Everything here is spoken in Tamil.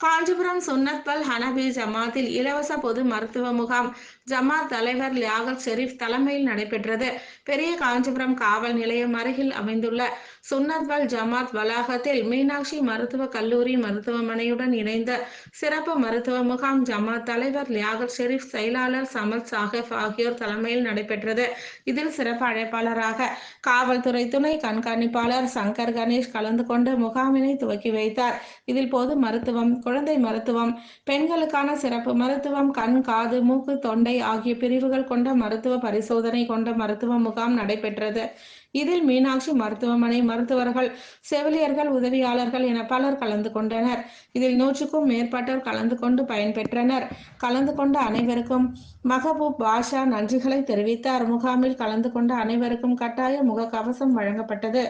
காஞ்சிபுரம் சுன்னத்பல் ஹனபி ஜமாத்தில் இலவச பொது மருத்துவ முகாம் ஜமாத் தலைவர் லியாகத் ஷெரீப் தலைமையில் நடைபெற்றது. பெரிய காஞ்சிபுரம் காவல் நிலையம் அருகில் அமைந்துள்ள சுன்னத்பல் ஜமாத் வளாகத்தில் மீனாட்சி மருத்துவ கல்லூரி மருத்துவமனையுடன் இணைந்த சிறப்பு மருத்துவ முகாம் ஜமாத் தலைவர் லியாகத் ஷெரீப், செயலாளர் சமத் சாஹிப் ஆகியோர் தலைமையில் நடைபெற்றது. இதில் சிறப்பு அழைப்பாளராக காவல்துறை துணை கண்காணிப்பாளர் சங்கர் கணேஷ் கலந்து கொண்டு முகாமினை துவக்கி வைத்தார். இதில் பொது மருத்துவம், குழந்தை மருத்துவம், பெண்களுக்கான சிறப்பு மருத்துவம், கண், காது, மூக்கு, தொண்டை ஆகிய பிரிவுகள் கொண்ட மருத்துவ பரிசோதனை கொண்ட மருத்துவ முகாம் நடைபெற்றது. இதில் மீனாட்சி மருத்துவமனை மருத்துவர்கள், செவிலியர்கள், உதவியாளர்கள் என பலர் கலந்து கொண்டனர். இதில் 100க்கும் மேற்பட்டோர் கலந்து கொண்டு பயன்பெற்றனர். கலந்து கொண்ட அனைவருக்கும் மஹபூப் பாஷா நன்றிகளை தெரிவித்தார். முகாமில் கலந்து கொண்ட அனைவருக்கும் கட்டாய முக கவசம் வழங்கப்பட்டது.